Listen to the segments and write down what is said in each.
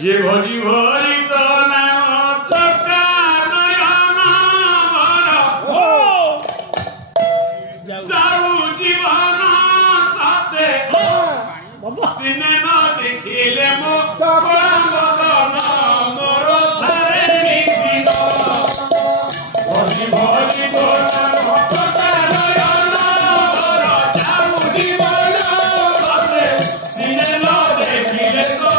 ये भोजी भोजी तो नाम चक्का नयन जाऊ जीवन साथे दिने न देखिले मो चक्का मदन मोर सारे निकिन भोजी भोजी तो नाम चक्का नयन जाऊ जीवन साथे दिने न देखिले तो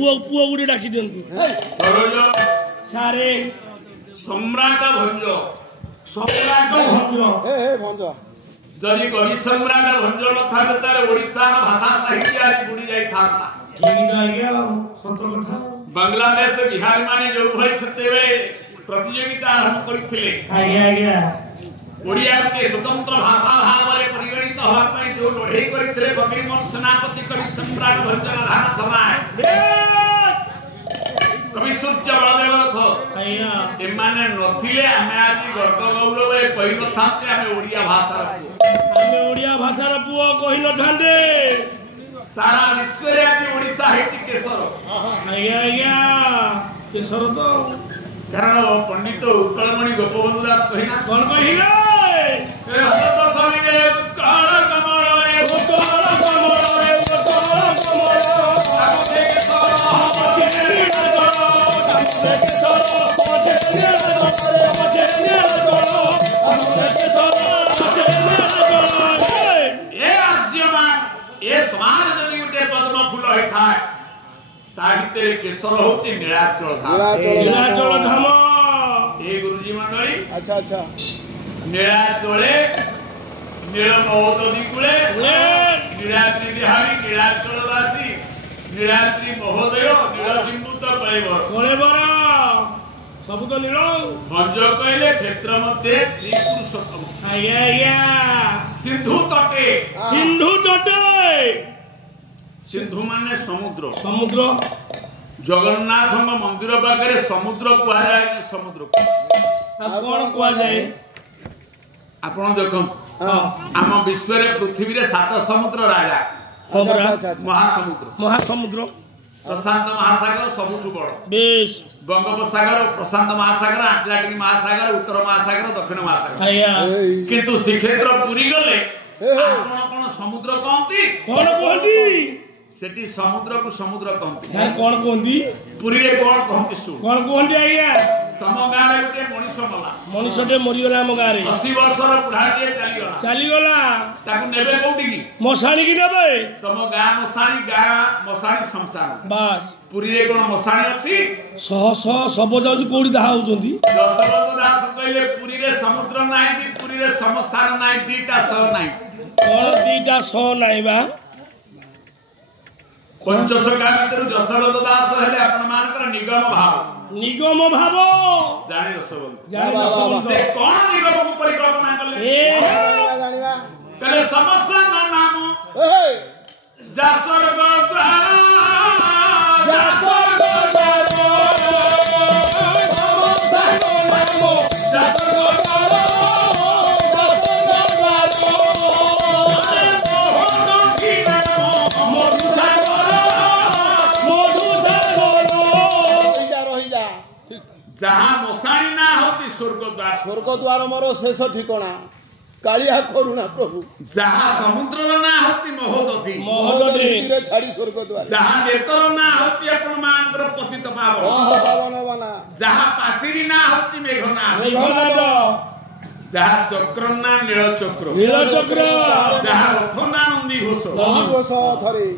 पुओ गुटे डाकी दियंतु सारे सम्राट भंज जदि कवि सम्राट भंज न था तारे ओडिशा भाषा साहित्य आज बुड़ी जाई था बांग्लादेश बिहार माने जो भई सतेबे प्रतियोगिता आरंभ करथिले ओडिया के स्वतंत्र भाषा भाव में परिगणित होवा पई जो लड़ाई करथिले फकीरमोहन सेनापति कवि सम्राट भंज धारण करना है कवि सूर्य बलदेव थो एमाने नथिले हमें आज गर्व गौरव कहिनो थाते हमें ओडिया भाषा पुओ कहिनो ठांडे सारा विश्व रे आज ओडिशा हेति केसर केसर तो कारण पंडित उत्कलमणि गोपबंधु दास कहिना कोन कहिना हरत समिगे उत्कल कमल रे उत्कल कमल रे उत्कल कमल आगे केसर केसर होची नीलाचल धाम ए गुरुजी मंडली अच्छा अच्छा नीलाचले नील महोदधी कुले नीलाद्रि बिहारी नीलाचलवासी नीलाद्रि महोदय नील सिंधुत कलेवर सब तो नील भंज कहले क्षेत्र मध्ये श्री पुरुषोत्तम सिंधु तटे सिंधु माने समुद्र जगन्नाथ मंदिर पाखे समुद्र कह जाए समुद्र कौन कह जाए आपण देखो आम विश्व पृथ्वी रे 7 समुद्र राजा महासमुद्र प्रशांत महासागर सबुठ बड़ बेश बंगोपसागर प्रशांत महासागर अटलांटिक महासागर उत्तर महासागर दक्षिण महासागर किंतु श्रीक्षेत्र पुरी गले आपण कोन समुद्र कहती कौन कहती सेठी समुद्र को समुद्र कहती कौन कहती पुरी रे कौन कहती सु कौन कहती आज्ञा तम गाँ रे गोटे मनुष्यटे मरीगला आम गाँ 80 वर्षर बुढ़ाटे चलीगला ताकू नेबे कोठी की मशाणी की नेबे तम गाँ मशाणी शमशान बास पुरी रे कोन मशाणी अछि शह सब जाउची कोडी दाहा होउचंती दशरथ दास कहले पुरी रे समुद्र नाही कि पुरी रे शमशान नाही दीटा सह नाही कोन दीटा सह नाही बा पंचसखा भितर दशरथ दास हेले आपण मानकर निगम भाव जाने दशरथ से कोन निगम को परिकल्पना करले जानिबा कहले समस्या नाम जासर द्वार जहाँ मशाणी ना होती स्वर्ग द्वार मोर शेष ठिकणा कालिया करुणा प्रभु जहाँ समुद्र ना होती महोदधी छाड़ी स्वर्ग द्वार जहाँ नेतर ना होती अपन मानकर पतित पावन जहाँ पाचिरी ना होती मेघनाद जहाँ चक्र ना नीलचक्र जहाँ रथ ना नंदी घोष थरे